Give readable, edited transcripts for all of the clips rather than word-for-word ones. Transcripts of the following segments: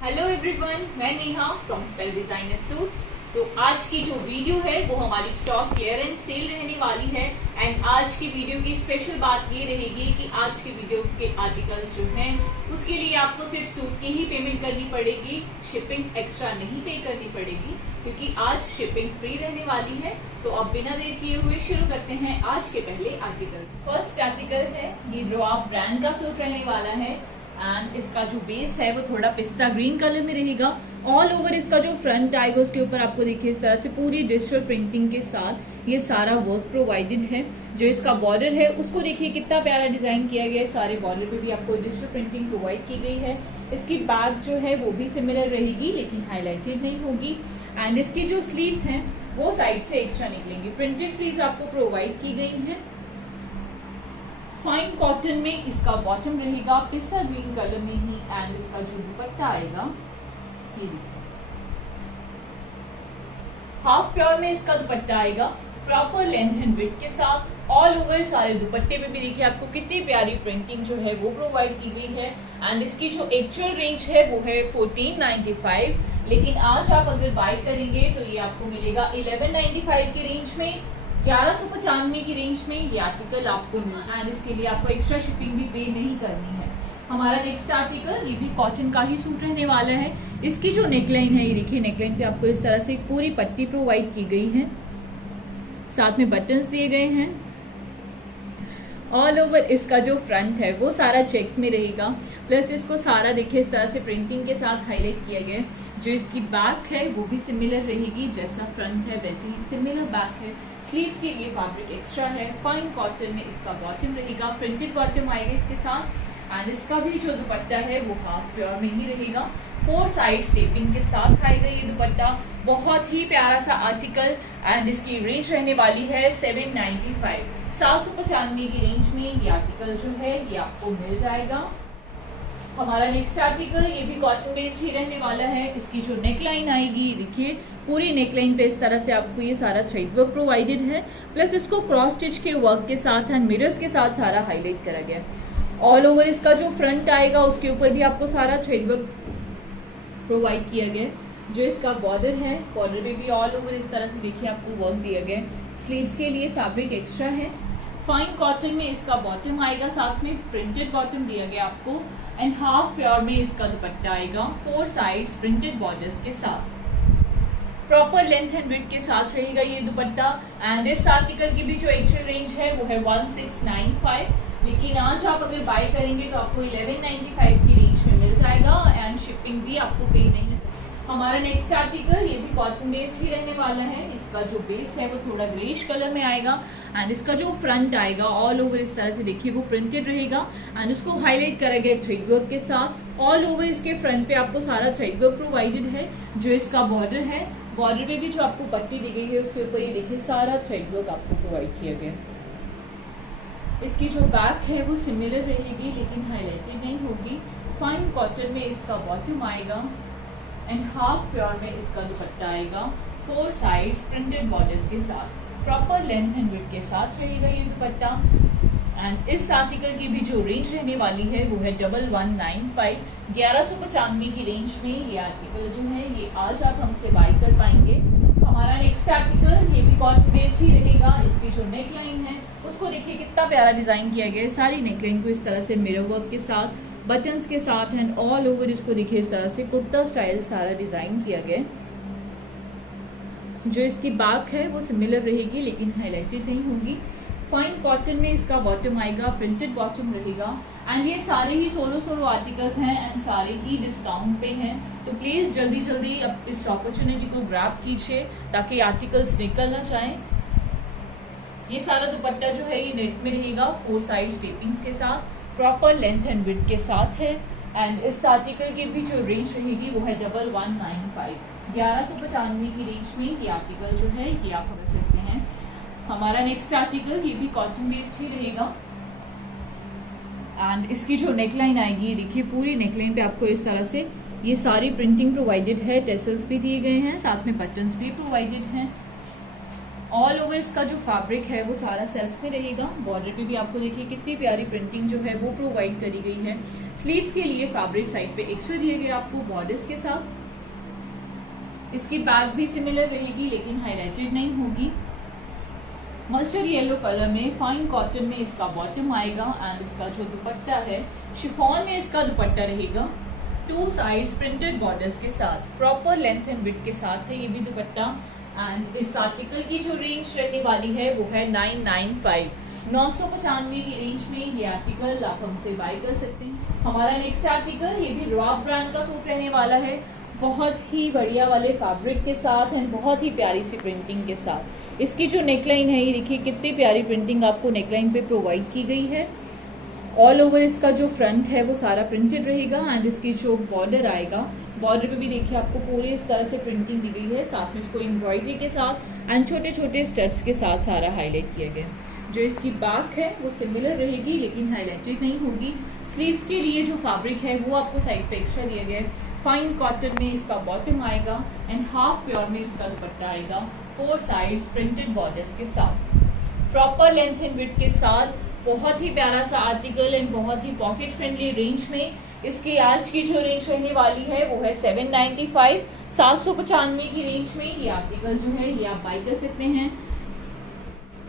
Hello everyone, मैं Neha from style designer suits. तो आज की जो वीडियो है वो हमारी स्टॉक क्लियरेंस सेल रहने वाली है। एंड आज की वीडियो की स्पेशल बात ये रहेगी कि आज की वीडियो के आर्टिकल्स जो हैं उसके लिए आपको सिर्फ सूट की ही पेमेंट करनी पड़ेगी, शिपिंग एक्स्ट्रा नहीं पे करनी पड़ेगी क्योंकि आज शिपिंग फ्री रहने वाली है। तो अब बिना देर किए हुए शुरू करते हैं आज के पहले आर्टिकल्स। फर्स्ट आर्टिकल है ये ड्रॉ ब्रांड का सूट रहने वाला है एंड इसका जो बेस है वो थोड़ा पिस्ता ग्रीन कलर में रहेगा। ऑल ओवर इसका जो फ्रंट आएगा उसके ऊपर आपको देखिए इस तरह से पूरी डिजिटल प्रिंटिंग के साथ ये सारा वर्क प्रोवाइडेड है। जो इसका बॉर्डर है उसको देखिए कितना प्यारा डिजाइन किया गया है, सारे बॉर्डर पे भी आपको डिजिटल प्रिंटिंग प्रोवाइड की गई है। इसकी बैक जो है वो भी सिमिलर रहेगी लेकिन हाईलाइटेड नहीं होगी। एंड इसकी जो स्लीव्स हैं वो साइड से एक्स्ट्रा निकलेंगी, प्रिंटेड स्लीव्स आपको प्रोवाइड की गई हैं। फाइन कॉटन में इसका बॉटम रहेगा पिस्ता ग्रीन कलर में ही एंड इसका जो दुपट्टा आएगा ये हाफ प्योर में इसका दुपट्टा आएगा प्रॉपर लेंथ एंड विड्थ के साथ। ऑल ओवर सारे दुपट्टे में भी देखिए आपको कितनी प्यारी प्रिंटिंग जो है वो प्रोवाइड की गई है। एंड इसकी जो एक्चुअल रेंज है वो है 1495, लेकिन आज आप अगर बाय करेंगे तो ये आपको मिलेगा 1195 की रेंज में, 1195 की रेंज में ये आर्टिकल आपको मिल जाए। एंड इसके लिए आपको एक्स्ट्रा शिपिंग भी पे नहीं करनी है। हमारा नेक्स्ट आर्टिकल ये भी कॉटन का ही सूट रहने वाला है। इसकी जो नेकलाइन है ये देखिए, नेकलाइन पे आपको इस तरह से एक पूरी पट्टी प्रोवाइड की गई है, साथ में बटन्स दिए गए हैं। ऑल ओवर इसका जो फ्रंट है वो सारा चेक में रहेगा, प्लस इसको सारा देखिए इस तरह से प्रिंटिंग के साथ हाईलाइट किया गया है। जो इसकी बैक है वो भी सिमिलर रहेगी, जैसा फ्रंट है वैसे ही सिमिलर बैक है। स्लीव्स के लिए फैब्रिक एक्स्ट्रा है। फाइन कॉटन में इसका बॉटम रहेगा, प्रिंटेड बॉटम आएगा इसके साथ। एंड इसका भी जो दुपट्टा है वो हाफ प्योर में ही रहेगा, 4 साइड स्टेपिंग के साथ आएगा ये दुपट्टा। बहुत ही प्यारा सा आर्टिकल एंड इसकी रेंज रहने वाली है 795, 795 की रेंज में ये आर्टिकल जो है ये आपको मिल जाएगा। हमारा नेक्स्ट आर्टिकल ये भी कॉटन बेस्ड ही रहने वाला है। इसकी जो नेकलाइन आएगी देखिए पूरी नेकलाइन पे इस तरह से आपको ये सारा थ्रेड वर्क प्रोवाइडेड है, प्लस इसको क्रॉस स्टिच के वर्क के साथ एंड मिरर्स के साथ सारा हाईलाइट करा गया। ऑल ओवर इसका जो फ्रंट आएगा उसके ऊपर भी आपको सारा थ्रेड वर्क प्रोवाइड किया गया। जो इसका बॉर्डर है, बॉर्डर पे भी ऑल ओवर इस तरह से देखिए आपको वर्क दिया गया। स्लीव्स के लिए फैब्रिक एक्स्ट्रा है। फाइन कॉटन में इसका बॉटम आएगा, साथ में प्रिंटेड बॉटम दिया गया आपको। एंड हाफ प्योर में इसका दुपट्टा आएगा 4 साइड्स प्रिंटेड बॉर्डर्स के साथ। प्रॉपर लेंथ एंड विड्थ के साथ रहेगा ये दुपट्टा। एंड इस आर्टिकल की भी जो एक्चुअल रेंज है वो है 1695, लेकिन आज आप अगर बाय करेंगे तो आपको 1195 की रेंज में मिल जाएगा एंड शिपिंग भी आपको पे नहीं। हमारा नेक्स्ट आर्टिकल ये भी कॉटन बेस्ड ही रहने वाला है। इसका जो बेस है वो थोड़ा ग्रेश कलर में आएगा एंड इसका जो फ्रंट आएगा ऑल ओवर इस तरह से देखिए वो प्रिंटेड रहेगा एंड उसको हाईलाइट करा गया थ्रेड वर्क के साथ। ऑल ओवर इसके फ्रंट पे आपको सारा थ्रेड वर्क प्रोवाइडेड है। जो इसका बॉर्डर है, बॉर्डर पे भी जो आपको पट्टी दी गई है उसके ऊपर ये देखिए सारा थ्रेड वर्क आपको प्रोवाइड किया गया। इसकी जो बैक है वो सिमिलर रहेगी लेकिन हाईलाइटेड नहीं होगी। फाइन कॉटन में इसका बॉटम आएगा एंड हाफ प्योर में इसका दुपट्टा आएगा 4 साइड्स प्रिंटेड बॉर्डर्स के साथ। प्रॉपर लेंथ एंड विड्थ के साथ रहेगा ये दुपट्टा। एंड इस आर्टिकल की भी जो रेंज रहने वाली है वो है 1195, 1195 की रेंज में ये आर्टिकल जो है ये आज आप हमसे बाय कर पाएंगे। हमारा नेक्स्ट आर्टिकल ये भी कॉटन बेस्ड ही रहेगा। इसकी जो नेकलाइन है उसको देखिए कितना प्यारा डिजाइन किया गया है। सारी नेकलाइन को इस तरह से मिरर वर्क के साथ, बटन्स के साथ एंड ऑल ओवर इसको देखिए इस तरह से कुर्ता स्टाइल सारा डिजाइन किया गया। जो इसकी बैक है वो सिमिलर रहेगी लेकिन हाईलाइटेड नहीं होगी। फाइन कॉटन में इसका बॉटम आएगा, प्रिंटेड बॉटम रहेगा। एंड ये सारे ही सोलो आर्टिकल्स हैं एंड सारे ही डिस्काउंट पे हैं। तो प्लीज़ जल्दी जल्दी अब इस अपॉर्चुनिटी को ग्रैब कीजिए ताकि आर्टिकल्स निकल ना जाएं। ये सारा दुपट्टा जो है ये नेट में रहेगा 4 साइड स्टेपिंग्स के साथ, प्रॉपर लेंथ एंड विड्थ के साथ है। एंड इस आर्टिकल की भी जो रेंज रहेगी वो है 1195, 1195 की रेंज में ये आर्टिकल जो है ये आप पकड़ सकते हैं। हमारा नेक्स्ट आर्टिकल ये भी कॉटन बेस्ड ही रहेगा। एंड इसकी जो नेकलाइन आएगी देखिए पूरी नेकलाइन पे आपको इस तरह से ये सारी प्रिंटिंग प्रोवाइडेड है, टेसल्स भी दिए गए हैं, साथ में बटन्स भी प्रोवाइडेड हैं। ऑल ओवर इसका जो फैब्रिक है वो सारा सेल्फ में रहेगा। बॉर्डर पे भी आपको देखिए कितनी प्यारी प्रिंटिंग जो है वो प्रोवाइड करी गई है। स्लीव्स के लिए फैब्रिक साइड पे एक्स्ट्रा दिए गए आपको बॉर्डर्स के साथ। इसकी बैक भी सिमिलर रहेगी लेकिन हाईलाइटेड नहीं होगी। मस्टर्ड येलो कलर में फाइन कॉटन में इसका बॉटम आएगा एंड इसका जो दुपट्टा है शिफॉन में इसका दुपट्टा रहेगा। 2 साइड्स प्रिंटेड बॉर्डर्स के साथ प्रॉपर लेंथ एंड विड्थ के साथ है ये भी दुपट्टा। एंड इस आर्टिकल की जो रेंज रहने वाली है वो है 995 की रेंज में ये आर्टिकल आप हमसे बाय कर सकते हैं। हमारा नेक्स्ट आर्टिकल ये भी रॉक ब्रांड का सूट रहने वाला है, बहुत ही बढ़िया वाले फैब्रिक के साथ एंड बहुत ही प्यारी सी प्रिंटिंग के साथ। इसकी जो नेकलाइन है ये देखिए कितनी प्यारी प्रिंटिंग आपको नेकलाइन पे प्रोवाइड की गई है। ऑल ओवर इसका जो फ्रंट है वो सारा प्रिंटेड रहेगा एंड इसकी जो बॉर्डर आएगा बॉर्डर पे भी देखिए आपको पूरे इस तरह से प्रिंटिंग दी गई है, साथ में इसको एम्ब्रॉयडरी के साथ एंड छोटे छोटे स्टड्स के साथ सारा हाईलाइट किया गया। जो इसकी बैक है वो सिमिलर रहेगी लेकिन हाईलाइटेड नहीं होगी। स्लीव्स के लिए जो फैब्रिक है वो आपको साइड पे एक्स्ट्रा दिया गया है। फाइन कॉटन में इसका बॉटम आएगा एंड हाफ प्योर में इसका दुपट्टा आएगा। 4 साइड्स प्रिंटेड बॉर्डर्स के साथ प्रॉपर लेंथ एंड विड्थ के साथ बहुत ही प्यारा सा आर्टिकल एंड बहुत ही पॉकेट फ्रेंडली रेंज में। इसकी आज की जो रेंज रहने वाली है वो है 795 795 की रेंज में ये आर्टिकल जो है ये आप बाय कर सकते हैं।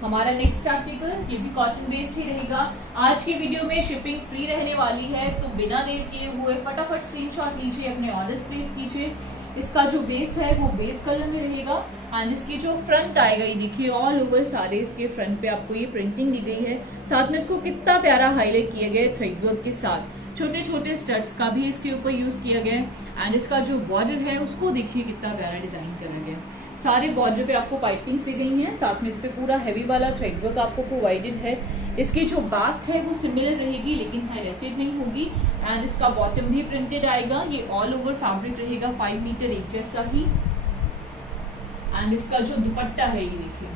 हमारा नेक्स्ट आर्टिकल ये भी कॉटन बेस्ड ही रहेगा। आज की वीडियो में शिपिंग फ्री रहने वाली है तो बिना देर किए हुए फटाफट स्क्रीनशॉट लीजिए, अपने ऑर्डर्स प्लेस कीजिए। इसका जो बेस है वो बेस कलर में रहेगा एंड इसकी जो फ्रंट आएगा ये देखिए ऑल ओवर सारे इसके फ्रंट पे आपको ये प्रिंटिंग दी गई है। साथ में इसको कितना प्यारा हाईलाइट किया गया है थ्रेड वर्क के साथ, छोटे छोटे स्टड्स का भी इसके ऊपर यूज किया गया है एंड इसका जो बॉर्डर है उसको देखिए कितना प्यारा डिजाइन करा गया है। सारे बॉर्डर पे आपको पाइपिंग्स दी गई हैं, साथ में इस पे पूरा हैवी वाला थ्रेड वर्क आपको प्रोवाइडेड है। इसकी जो बैक है वो सिमिलर रहेगी लेकिन हाईलाइटेड नहीं होगी एंड इसका बॉटम भी प्रिंटेड आएगा। ये ऑल ओवर फैब्रिक रहेगा 5 मीटर एक जैसा ही एंड इसका जो दुपट्टा है ये देखिए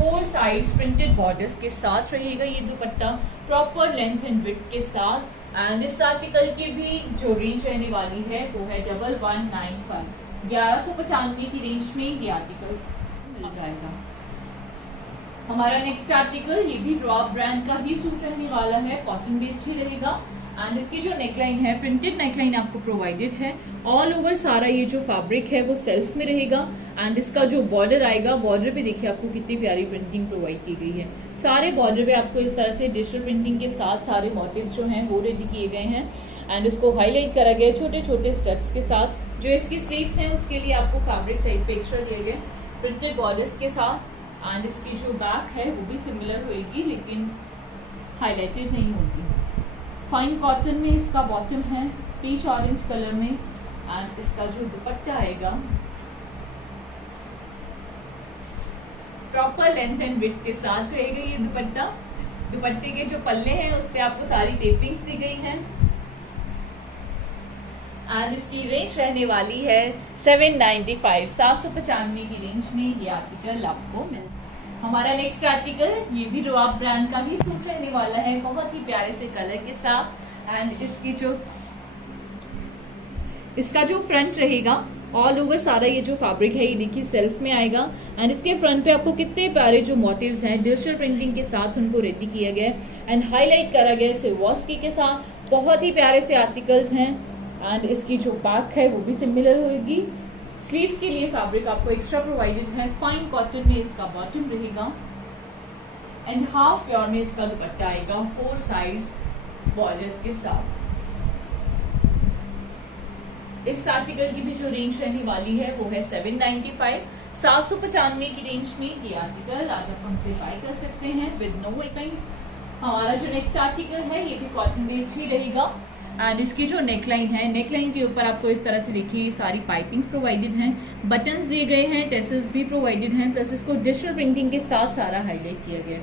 4 साइड्स प्रिंटेड बॉर्डर्स के साथ रहेगा ये दुपट्टा प्रॉपर लेंथ एंड विड्थ के साथ। एंड इस आर्टिकल की भी जो रेंज रहने वाली है वो है 1195 1195 की रेंज में ये आर्टिकल मिल जाएगा। हमारा नेक्स्ट आर्टिकल ये भी रॉक ब्रांड का ही सूट रहने वाला है, कॉटन बेस्ड ही रहेगा एंड इसकी जो नेकलाइन है प्रिंटेड नेकलाइन आपको प्रोवाइडेड है। ऑल ओवर सारा ये जो फैब्रिक है वो सेल्फ में रहेगा एंड इसका जो बॉर्डर आएगा बॉर्डर पे देखिए आपको कितनी प्यारी प्रिंटिंग प्रोवाइड की गई है। सारे बॉर्डर पे आपको इस तरह से डिजिटल प्रिंटिंग के साथ सारे मोटिव्स जो हैं वो रेडी किए गए हैं एंड इसको हाईलाइट करा गया छोटे छोटे स्टड्स के साथ। जो इसकी स्लीव्स हैं उसके लिए आपको फैब्रिक साइड पे एक्स्ट्रा दिए गए प्रिंटेड बॉर्डर्स के साथ एंड इसकी जो बैक है वो भी सिमिलर होगी लेकिन हाईलाइटेड नहीं होगी। फाइन कॉटन में इसका बॉटम है पीच ऑरेंज कलर में एंड इसका जो दुपट्टा आएगा प्रॉपर लेंथ एंड विड्थ के साथ रहेगा ये दुपट्टा। दुपट्टे के जो पल्ले हैं उस पर आपको सारी टेपिंग्स दी गई हैं एंड इसकी रेंज रहने वाली है 795 795 की रेंज में ये आर्टिकल आपको मिल। हमारा नेक्स्ट आर्टिकल ये भी रॉक ब्रांड का ही सूट रहने वाला है, बहुत ही प्यारे से कलर के साथ एंड इसका जो फ्रंट रहेगा ऑल ओवर सारा ये जो फैब्रिक है ये देखिए सेल्फ में आएगा एंड इसके फ्रंट पे आपको कितने प्यारे जो मोटिव्स हैं डिजिटल प्रिंटिंग के साथ उनको रेडी किया गया है एंड हाईलाइट करा गया है सिवास्की के साथ। बहुत ही प्यारे से आर्टिकल्स हैं एंड इसकी जो बैक है वो भी सिमिलर होगी। स्लीव्स के लिए फैब्रिक आपको एक्स्ट्रा प्रोवाइडेड है। फाइन कॉटन में इसका बॉटम रहेगा एंड हाफ प्योर में इसका दुपट्टा आएगा 4 साइड्स बॉर्डर्स के साथ। इस आर्टिकल की भी जो रेंज रहने वाली है वो है 795 795 की रेंज में ये आर्टिकल आज आप हमसे बाय कर सकते हैं विद नो वेटिंग। हमारा जो नेक्स्ट आर्टिकल है ये भी कॉटन बेस्ड ही रहेगा एंड इसकी जो नेकलाइन है नेकलाइन के ऊपर आपको इस तरह से देखिए सारी पाइपिंग्स प्रोवाइडेड हैं, बटन्स दिए गए हैं, टेसल्स भी प्रोवाइडेड हैं, प्लस इसको डिजिटल प्रिंटिंग के साथ सारा हाईलाइट किया गया है।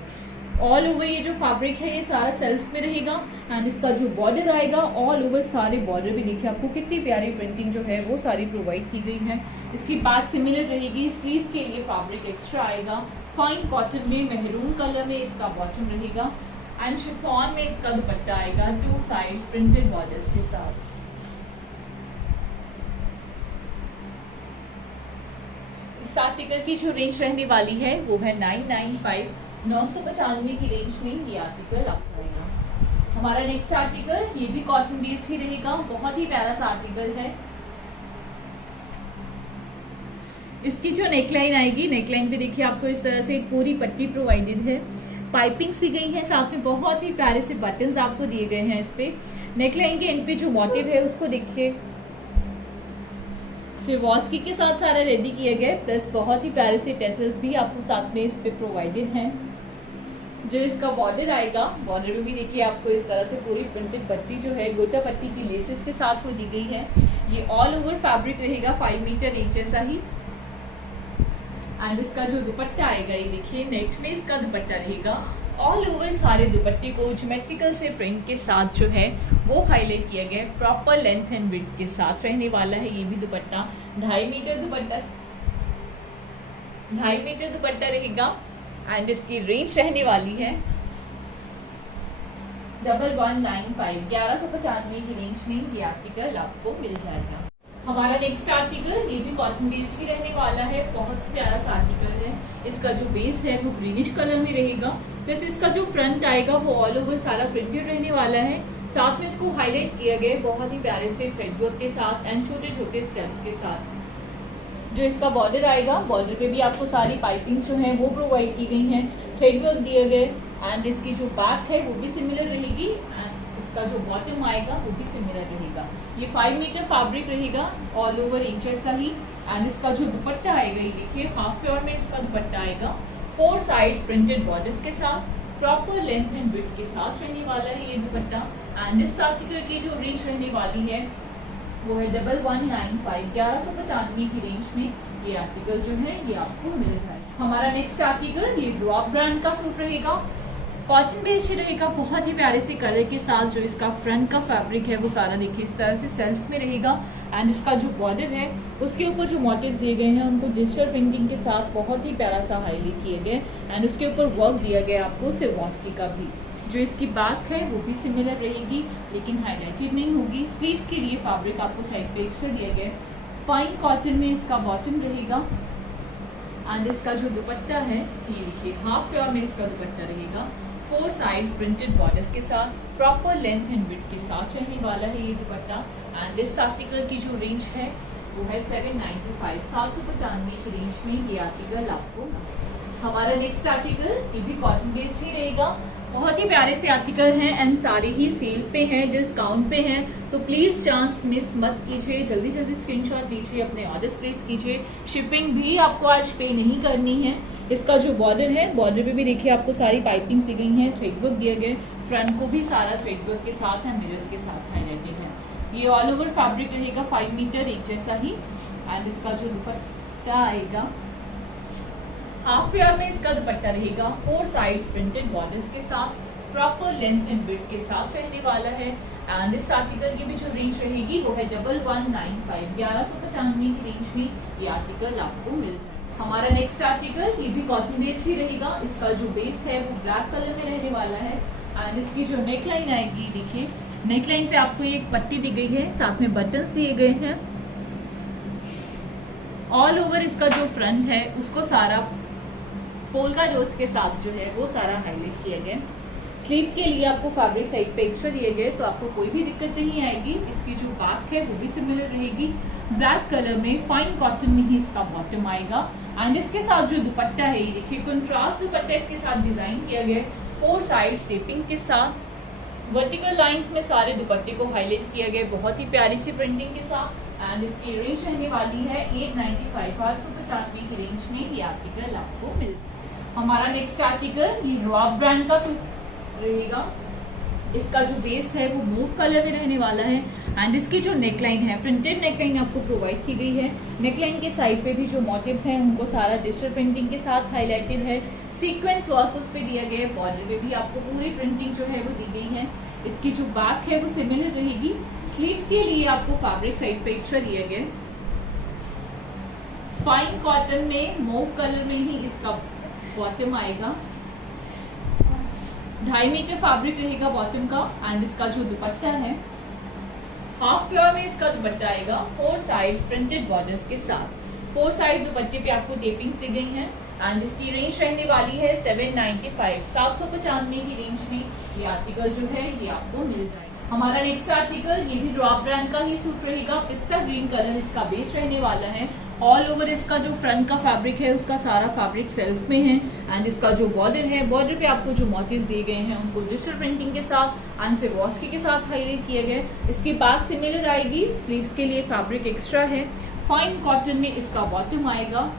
ऑल ओवर ये जो फैब्रिक है ये सारा सेल्फ में रहेगा एंड इसका जो बॉर्डर आएगा ऑल ओवर सारे बॉर्डर भी देखिए आपको कितनी प्यारी प्रिंटिंग जो है वो सारी प्रोवाइड की गई है। इसकी बैक सिमिलर रहेगी। स्लीव्स के लिए फैब्रिक एक्स्ट्रा आएगा। फाइन कॉटन में मेहरून कलर में इसका बॉटम रहेगा एंड शिफॉन में इसका दुपट्टा आएगा 2 साइड्स प्रिंटेड बॉर्डर्स के साथ। इस नेक्स्ट आर्टिकल की जो रेंज रहने वाली है वो है 995, 995 की रेंज में ये आर्टिकल आपको आएगा। हमारा नेक्स्ट आर्टिकल ये भी कॉटन बेस्ड ही रहेगा, बहुत ही प्यारा सा आर्टिकल है। इसकी जो नेकलाइन आएगी, नेकलाइन पे देखिए आपको इस तरह से एक पूरी पट्टी प्रोवाइडेड है, पाइपिंग्स दी गई है, साथ में बहुत ही प्यारे से बटन्स आपको दिए गए हैं इस पे। नेकलाइन के एंड पे जो मोटिव है उसको देखिए सिवास्की के साथ सारा रेडी किया गया है, प्लस बहुत ही प्यारे से टेसल्स भी आपको साथ में इस पे प्रोवाइडेड हैं। जो इसका बॉर्डर आएगा, बॉर्डर में भी देखिए आपको इस तरह से पूरी प्रिंटेड पट्टी जो है गोटा पट्टी की लेसेस के साथ वो दी गई है। ये ऑल ओवर फैब्रिक रहेगा 5 मीटर एक जैसा ही। एंड इसका जो दुपट्टा आएगा ये देखिए नेट में इसका दुपट्टा रहेगा, ऑल ओवर सारे दुपट्टे को ज्योमेट्रिकल से प्रिंट के साथ जो है वो हाईलाइट किया गया है, प्रॉपर लेंथ एंड विड्थ के साथ रहने वाला है। ये भी दुपट्टा 2.5 मीटर दुपट्टा, 2.5 मीटर दुपट्टा रहेगा। एंड इसकी रेंज रहने वाली है 1195, 1195 की रेंज में ये आर्टिकल आपको मिल जाएगा। हमारा नेक्स्ट आर्टिकल ये भी कॉटन बेस्ड ही रहने वाला है, बहुत प्यारा सा आर्टिकल है। इसका जो बेस है वो ग्रीनिश कलर में रहेगा, प्लस इसका जो फ्रंट आएगा वो ऑल ओवर सारा प्रिंटेड रहने वाला है। साथ में इसको हाईलाइट किया गया बहुत ही प्यारे से थ्रेड वर्क के साथ एंड छोटे छोटे स्टेप्स के साथ। जो इसका बॉर्डर आएगा, बॉर्डर पे भी आपको सारी पाइपिंग्स जो हैं वो प्रोवाइड की गई हैं, थ्रेड वर्क दिए गए। एंड इसकी जो बैक है वो भी सिमिलर रहेगी, एंड इसका जो बॉटम आएगा वो भी सिमिलर रहेगा। ये 5 मीटर फैब्रिक रहेगा, ऑल ओवर एक जैसा ही। एंड इसका जो दुपट्टा आएगा ये देखिए हाफ प्योर में इसका दुपट्टा आएगा, 4 साइड्स प्रिंटेड बॉर्डर्स के साथ, प्रॉपर लेंथ एंड विड्थ के साथ रहने वाला है ये दुपट्टा। एंड इस आर्टिकल की जो रेंज रहने वाली है वो है 1195, 1195 की रेंज में ये आर्टिकल जो है ये आपको मिल जाएगा। हमारा नेक्स्ट आर्टिकल ये ड्रॉप ब्रांड का सूट रहेगा, कॉटन बेस्ड रहेगा, बहुत ही प्यारे से कलर के साथ। जो इसका फ्रंट का फैब्रिक है वो सारा देखिए इस तरह से सेल्फ में रहेगा। एंड इसका जो बॉर्डर है उसके ऊपर जो मोटिव्स दिए गए हैं उनको डिजिटल प्रिंटिंग के साथ बहुत ही प्यारा सा हाईलाइट किए गए। एंड उसके ऊपर वर्क दिया गया आपको सिवास्की का भी। जो इसकी बैक है वो भी सिमिलर रहेगी लेकिन हाईलाइटेड नहीं होगी। स्लीव्स के लिए फैब्रिक आपको साइड पे एक्स्ट्रा दिया गया, फाइन कॉटन में इसका बॉटम रहेगा। एंड इसका जो दुपट्टा है ये देखिए हाफ प्योर में इसका दुपट्टा रहेगा, 4 साइड्स प्रिंटेड बॉर्डर्स के साथ, प्रॉपर लेंथ एंड विड्थ के साथ रहने वाला है ये दुपट्टा। एंड इस आर्टिकल की जो रेंज है वो है 795, 795 की रेंज में ये आर्टिकल आपको। हमारा नेक्स्ट आर्टिकल ये भी कॉटन बेस्ड ही रहेगा, बहुत ही प्यारे से आर्टिकल हैं एंड सारे ही सेल पे हैं, डिस्काउंट पे हैं, तो प्लीज़ चांस मिस मत कीजिए, जल्दी जल्दी स्क्रीनशॉट लीजिए, अपने ऑर्डर्स प्लेस कीजिए। शिपिंग भी आपको आज पे नहीं करनी है। इसका जो बॉर्डर है, बॉर्डर पे भी देखिए आपको सारी पाइपिंग्स दी गई हैं, थ्रेड वर्क दिए गए, फ्रंट को भी सारा थ्रेड वर्क के साथ है, मिरर्स के साथ हाईलाइटेड है। ये ऑल ओवर फैब्रिक रहेगा 5 मीटर एक जैसा ही। एंड इसका जो दुपट्टा आएगा हाफ प्योर में इसका दुपट्टा रहेगा, 4 साइड्स प्रिंटेड बॉर्डर्स के साथ, प्रॉपर लेंथ एंड विड्थ के साथ रहने वाला है। एंड इस आर्टिकल की भी जो रेंज रहेगी वो है 1195, 1195 की रेंज में ये आर्टिकल आपको मिल जाएगा। हमारा नेक्स्ट आर्टिकल ये भी कॉटन बेस्ड ही रहेगा, इसका जो बेस है वो ब्लैक कलर में रहने वाला है। एंड इसकी जो नेकलाइन आएगी देखिए, नेकलाइन पे आपको एक पट्टी दी गई है, साथ में बटन्स दिए गए हैं। ऑल ओवर इसका जो फ्रंट है उसको सारा पोल्का डॉट्स के साथ जो है वो सारा हाईलाइट किया गया। स्लीव्स के लिए आपको फैब्रिक साइड पे एक्स्ट्रा दिए गए, तो आपको कोई भी दिक्कत नहीं आएगी। इसकी जो बैक है वो भी सिमिलर रहेगी, ब्लैक कलर में, फाइन कॉटन में ही इसका बॉटम आएगा। एंड इसके साथ जो दुपट्टा है ये देखिए कंट्रास्ट दुपट्टा इसके साथ डिजाइन किया गया, 4 साइड स्टेपिंग के साथ, वर्टिकल लाइंस में सारे दुपट्टे को हाईलाइट किया गया, बहुत ही प्यारी सी प्रिंटिंग के साथ। एंड इसकी रेंज रहने वाली है 895, 895 की रेंज में ये आर्टिकल आपको मिल जाएगा। हमारा नेक्स्ट आर्टिकल ये रॉब ब्रांड का सूट रहेगा, इसका जो बेस है वो मूव कलर में रहने वाला है। एंड इसकी जो नेकलाइन है प्रिंटेड नेकलाइन आपको प्रोवाइड की गई है। नेकलाइन के साइड पे भी जो मोटिव्स हैं उनको सारा डिजिटल प्रिंटिंग के साथ हाईलाइटेड है, सीक्वेंस वर्क उस पर दिया गया है, बॉर्डर पे भी आपको पूरी प्रिंटिंग जो है वो दी गई है। इसकी जो बैक है वो सिमिलर रहेगी। स्लीव्स के लिए आपको फैब्रिक साइड पे एक्स्ट्रा दिया गया, फाइन कॉटन में मूव कलर में ही इसका बॉटम आएगा, 2.5 मीटर फैब्रिक रहेगा बॉटम का। एंड इसका जो दुपट्टा है हाफ प्योर में इसका दुपट्टा आएगा, 4 साइड्स प्रिंटेड बॉर्डर्स के साथ, 4 साइड दुपट्टे पे आपको टेपिंग्स दी गई हैं एंड इसकी रेंज रहने वाली है 795, 795 की रेंज में ये आर्टिकल जो है ये आपको मिल जाएगा। हमारा नेक्स्ट आर्टिकल ये भी ड्रॉप ब्रांड का ही सूट रहेगा। पिस्ता ग्रीन कलर इसका बेस रहने वाला है। ऑल ओवर इसका जो फ्रंट का फैब्रिक है उसका सारा फैब्रिक सेल्फ में है एंड इसका जो बॉर्डर है, बॉर्डर पे आपको जो मोटिव्स दिए गए हैं उनको डिजिटल प्रिंटिंग के साथ एंड सिरोस्की के साथ हाईलाइट किए गए। इसकी बैक सिमिलर आएगी, स्लीव्स के लिए फैब्रिक एक्स्ट्रा है। फाइन कॉटन में इसका बॉटम आएगा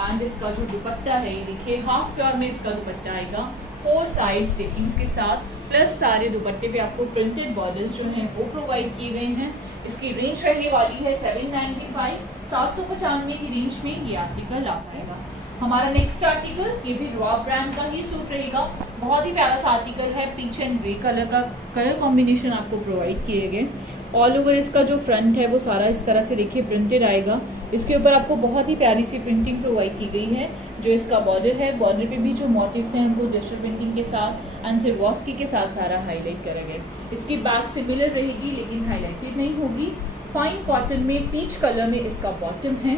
एंड इसका जो दुपट्टा है ये देखिए हाफ प्योर में इसका दुपट्टा आएगा 4 साइड स्टिचिंग्स के साथ, प्लस सारे दुपट्टे पे आपको प्रिंटेड बॉर्डर्स जो हैं वो प्रोवाइड किए गए हैं। इसकी रेंज रहने वाली है 795, 795 की रेंज में ये आर्टिकल आ पाएगा। हमारा नेक्स्ट आर्टिकल ये भी ड्रॉप ब्रांड का ही सूट रहेगा। बहुत ही प्यारा सा आर्टिकल है, पीच एंड ग्रे कलर का कलर कॉम्बिनेशन आपको प्रोवाइड किए गए। ऑल ओवर इसका जो फ्रंट है वो सारा इस तरह से देखिए प्रिंटेड आएगा। इसके ऊपर आपको बहुत ही प्यारी सी प्रिंटिंग प्रोवाइड की गई है। जो इसका बॉर्डर है, बॉर्डर पे भी जो मोटिव्स हैं उनको डिजिटल प्रिंटिंग के साथ एंड सिरोस्की के साथ सारा हाईलाइट करा गया। इसकी बैक सिमिलर रहेगी लेकिन हाईलाइटेड नहीं होगी। फाइन कॉटन में पीच कलर में इसका बॉटम है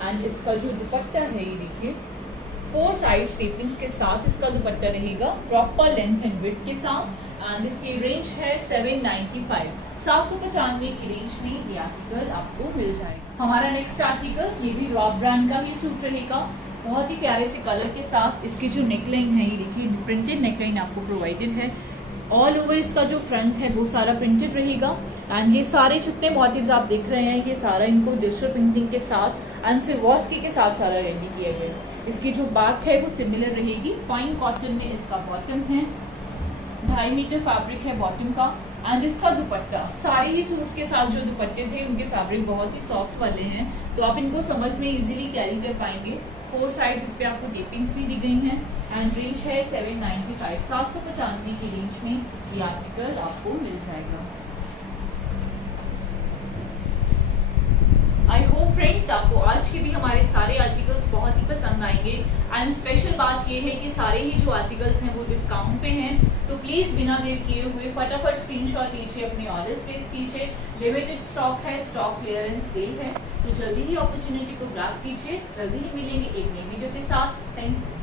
एंड इसका जो दुपट्टा है ये देखिए 4 साइड स्टेपिंग्स के साथ इसका दुपट्टा रहेगा, प्रॉपर लेंथ एंड विड्थ के साथ एंड इसकी रेंज है 795, 795 की रेंज में ये आर्टिकल आपको मिल जाएगा। हमारा नेक्स्ट आर्टिकल ये भी ड्रॉप ब्रांड का ही सूट रहेगा। बहुत ही प्यारे से कलर के साथ इसकी जो नेकलाइन है ये देखिए प्रिंटेड नेकलाइन आपको प्रोवाइडेड है। ऑल ओवर इसका जो फ्रंट है वो सारा प्रिंटेड रहेगा एंड ये सारे जितने मोटिव्स आप देख रहे हैं ये सारा इनको डिजिटल प्रिंटिंग के साथ एंड सिरोस्की के साथ सारा रेडी किया गया है। इसकी जो बैक है वो सिमिलर रहेगी। फाइन कॉटन में इसका बॉटम है, 2.5 मीटर फैब्रिक है बॉटम का एंड इसका दुपट्टा सारे ही सूट्स के साथ जो दुपट्टे थे उनके फैब्रिक बहुत ही सॉफ्ट वाले हैं तो आप इनको समझ में इजीली कैरी कर पाएंगे। 4 साइड्स इस पे आपको टेपिंग्स भी दी गई हैं एंड रेंज है 795, 795 की रेंज में ये आर्टिकल आपको मिल जाएगा। आई होप फ्रेंड्स आपको आज के भी हमारे सारे आर्टिकल्स बहुत ही पसंद आएंगे एंड स्पेशल बात ये है कि सारे ही जो आर्टिकल्स हैं वो डिस्काउंट पे हैं तो प्लीज बिना देर किए हुए फटाफट स्क्रीनशॉट लीजिए, अपने ऑर्डर्स प्लेस कीजिए। लिमिटेड स्टॉक है, स्टॉक क्लियरेंस सेल है तो जल्दी ही अपॉर्चुनिटी को ग्रैब कीजिए। जल्दी ही मिलेंगे एक नई वीडियो के साथ। Thank you.